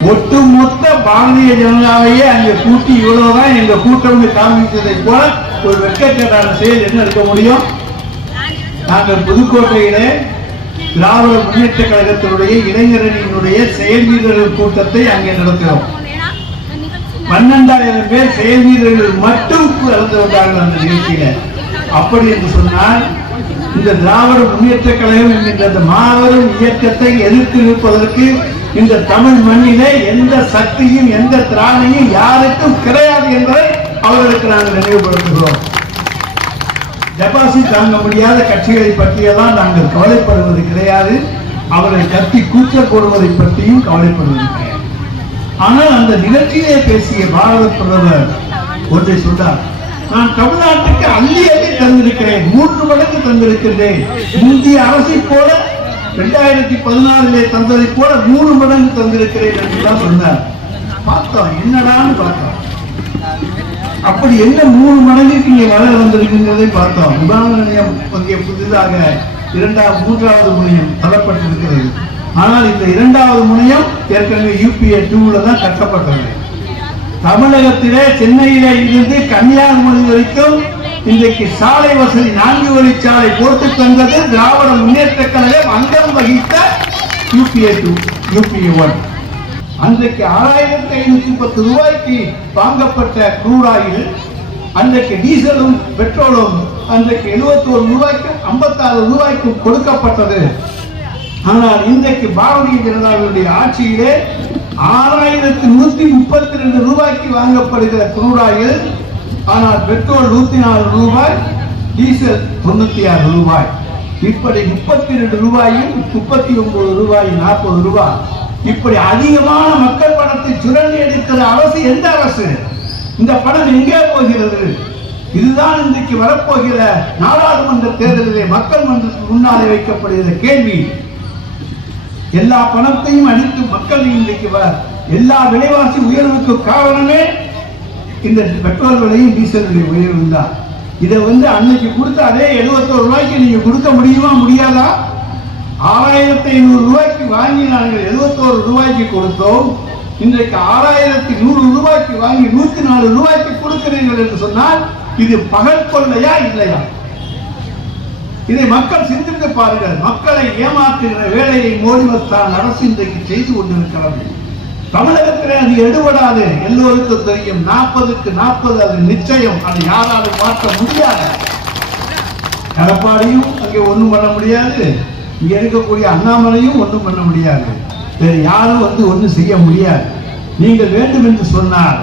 ஒட்டுமொத்த பாரதிய ஜனதாவையே அங்க கூட்டி இவ்வளவுதான் எங்க கூட்டம் காமிச்சதை போல ஒரு வெட்கக்கேடான செயல் என்ன இருக்க முடியும்? நாங்கள் புதுக்கோட்டையிலே திராவிட முன்னேற்ற கழகத்தினுடைய இளைஞரணியினுடைய செயல் வீரர்கள் கூட்டத்தை அங்கே நடத்தினோம். 12,000 பேர் செயல் வீரர்கள் மட்டும் கலந்து வந்தார்கள் அந்த நிகழ்ச்சியில. அப்படி என்று சொன்னால் இந்த திராவிட முன்னேற்ற கழகம் என்கின்ற அந்த மாபெரும் இயக்கத்தை எதிர்த்து நிற்பதற்கு இந்த தமிழ் மண்ணிலே எந்த சக்தியும் எந்த திராணையும் யாருக்கும் கிடையாது என்பதை அவர்களுக்கு நாங்கள் நினைவுபடுத்துகிறோம். டெபாசிட் தாங்க முடியாத கட்சிகளை பற்றியெல்லாம் நாங்கள் கவலைப்படுவது கிடையாது. அவர்களை கத்தி கூச்சல் போடுவதை பற்றியும் கவலைப்படுவது கிடையாது. ஆனால் அந்த நிகழ்ச்சியிலே பேசிய பாரத பிரதமர் ஒன்றை சொன்னார். நான் தமிழ்நாட்டுக்கு அள்ளி அள்ளி தந்திருக்கிறேன், 3 மடங்கு தந்திருக்கிறேன். இந்திய அரசை போல 2016 தந்ததை போல 3 மடங்கு தந்திருக்கிறேன் என்றுதான் சொன்னார். பார்த்தோம், என்னடான்னு பார்த்தோம். அப்படி என்ன 3 மடங்குக்கு இங்கே வளர வந்திருக்கின்றதை பார்த்தோம். விமான நிலையம் அங்கே புதிதாக 3வது முனையம் தரப்பட்டிருக்கிறது. ஆனால் இந்த 2வது முனையம் ஏற்கனவே UPA 2 தான் கட்டப்பட்டது. தமிழகத்திலே சென்னையிலே இருந்து கன்னியாகுமரி வரைக்கும் இன்றைக்கு சாலை வசதி 4 வழிச்சாலை போட்டு தந்தது திராவிட முன்னேற்ற கழகம் அங்கம் வகித்த UPA 2 UPA 1. அன்றைக்கு 6,510 ரூபாய்க்கு வாங்கப்பட்ட க்ரூட் ஆயில் அன்றைக்கு டீசலும் பெட்ரோலும் அன்றைக்கு 71 ரூபாய்க்கும் 56 ரூபாய்க்கும் கொடுக்கப்பட்டது. ஆனால் இன்றைக்கு பாரதிய ஜனதாவுடைய ஆட்சியிலே 6,132 ரூபாய்க்கு வாங்கப்படுகிற க்ரூட் ஆயில், ஆனால் பெட்ரோல் 104 ரூபாய், டீசல் 96 ரூபாய். இப்படி 32 ரூபாயும் 39 ரூபாய் 40 ரூபாய் இப்படி அதிகமான மக்கள் பணத்தை சுரண்டி எடுக்கிற அரசு எந்த அரசு? இந்த பணம் எங்கே போகிறது? இதுதான் இன்றைக்கு வரப்போகிற நாடாளுமன்ற தேர்தலிலே மக்கள் மன்றத்துக்கு முன்னாலே வைக்கப்படுகிற கேள்வி. எல்லா பணத்தையும் அடித்து மக்கள் இன்றைக்கு எல்லா விலைவாசி உயர்வுக்கு காரணமே இந்த பெட்ரோல் விலையும் டீசல் விலை உயர்வு தான். இதை அன்னைக்கு கொடுத்த அதே 71 ரூபாய்க்கு நீங்க கொடுக்க முடியுமா முடியாதா? 6,500 ரூபாய்க்கு வாங்கி நாங்கள் 71 ரூபாய்க்கு கொடுத்தோம். இன்றைக்கு 6,100 ரூபாய்க்கு வாங்கி 104 ரூபாய்க்கு கொடுக்கிறீர்கள் என்று சொன்னால் இது பகல் கொள்ளையா இல்லையா? இதை மக்கள் சிந்தித்து பாருங்கள். மக்களை ஏமாற்றுகிற வேலையை மோடிவஸ்தான் அரசு இன்றைக்கு செய்து கொண்டிருக்கிறது. தமிழகத்திலே அது எடுபடாது, எல்லோருக்கும் தெரியும். 40க்கு 40 அது நிச்சயம். அதை யாராலும் மாற்ற முடியாது. எடப்பாடியும் அங்கே ஒன்றும் பண்ண முடியாது, இங்க இருக்கக்கூடிய அண்ணாமலையும் ஒன்றும் பண்ண முடியாது, வேறு யாரும் ஒன்றும் செய்ய முடியாது. நீங்கள் வேண்டும் என்று சொன்னால்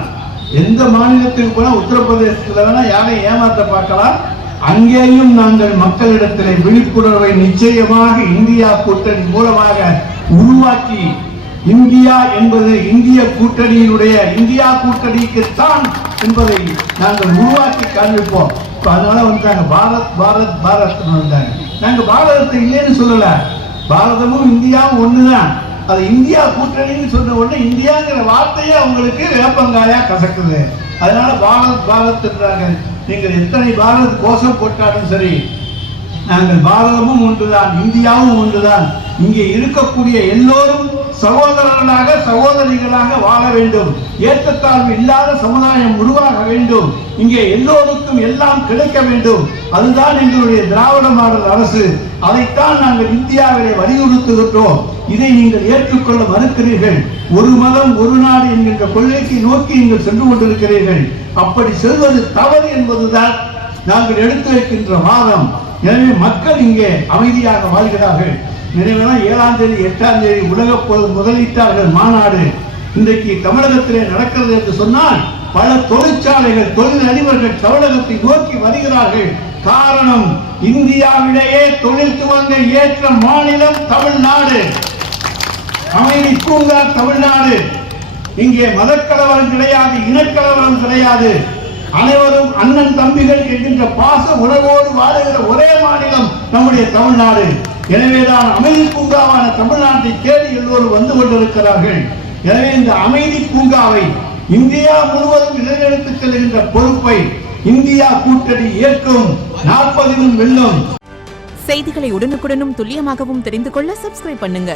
எந்த மாநிலத்துக்கு போனா உத்தரப்பிரதேசத்தில் வேணா யாரையும் ஏமாற்ற பார்க்கலாம். அங்கேயும் நாங்கள் மக்களிடத்திலே விழிப்புணர்வை நிச்சயமாக இந்தியா கூட்டணி மூலமாக உருவாக்கி, இந்தியா என்பது இந்திய கூட்டணியினுடைய இந்தியா கூட்டணிக்குத்தான் என்பதை நாங்கள் உருவாக்கி காண்பிப்போம். அதனால பாரத் பாரத் பாரத் வந்தாங்க. நாங்க பாரதத்தை இல்லைன்னு சொல்லல, பாரதமும் இந்தியாவும் ஒண்ணுதான். அது இந்தியா கூட்டணின்னு சொன்ன உடனே இந்தியாங்கிற வார்த்தையே அவங்களுக்கு வேப்பங்காயா கசக்குது. அதனால பாரத் பாரத் என்றாங்க. நீங்கள் எத்தனை பாரத் கோஷம் போட்டாலும் சரி, நாங்கள் பாரதமும் ஒன்றுதான், இந்தியாவும் ஒன்றுதான். இங்கே இருக்கக்கூடிய எல்லோரும் சகோதரர்களாக சகோதரிகளாக வாழ வேண்டும். ஏற்றத்தாழ்வு இல்லாத சமுதாயம் உருவாக வேண்டும். இங்கே எல்லோருக்கும் எல்லாம் கிடைக்க வேண்டும். அதுதான் எங்களுடைய திராவிட மாடல் அரசு. அதைத்தான் நாங்கள் இந்தியாவிலே வலியுறுத்துகின்றோம். இதை நீங்கள் ஏற்றுக்கொள்ள மறுக்கிறீர்கள். ஒரு மதம் ஒரு நாடு என்கின்ற கொள்கைக்கு நோக்கி நீங்கள் சென்று கொண்டிருக்கிறீர்கள். அப்படி செல்வது தவறு என்பதுதான் நாங்கள் எடுத்து வைக்கின்ற வாதம். எனவே மக்கள் இங்கே அமைதியாக வாழ்கிறார்கள். நினைவுதான் 7ஆம் தேதி 8ஆம் தேதி உலக முதலீட்டாளர்கள் மாநாடு இன்றைக்கு தமிழகத்திலே நடக்கிறது என்று சொன்னால் பல தொழிற்சாலைகள் தொழில் அதிபர்கள் தமிழகத்தை நோக்கி வருகிறார்கள். காரணம், இந்தியாவிலேயே தொழில் துவங்க ஏற்ற மாநிலம் தமிழ்நாடு. அமைதி பூங்கா தமிழ்நாடு. இங்கே மதக்கலவரம் கிடையாது, இனக்கலவரம் கிடையாது. அனைவரும் அண்ணன் தம்பிகள் என்கின்ற பாச உணர்வோடு வாழுகிற ஒரே மாநிலம் நம்முடைய தமிழ்நாடு. எனவேதான் அமைதி பூங்காவான தமிழ்நாட்டை தேடி எல்லோரும் வந்து கொண்டிருக்கிறார்கள். எனவே இந்த அமைதி பூங்காவை இந்தியா முழுவதும் இளைஞருக்கு செல்கின்ற பொறுப்பை இந்தியா கூட்டணி ஏற்கும். 40 வெல்லும். செய்திகளை உடனுக்குடனும் துல்லியமாகவும் தெரிந்து கொள்ள சப்ஸ்கிரைப் பண்ணுங்க.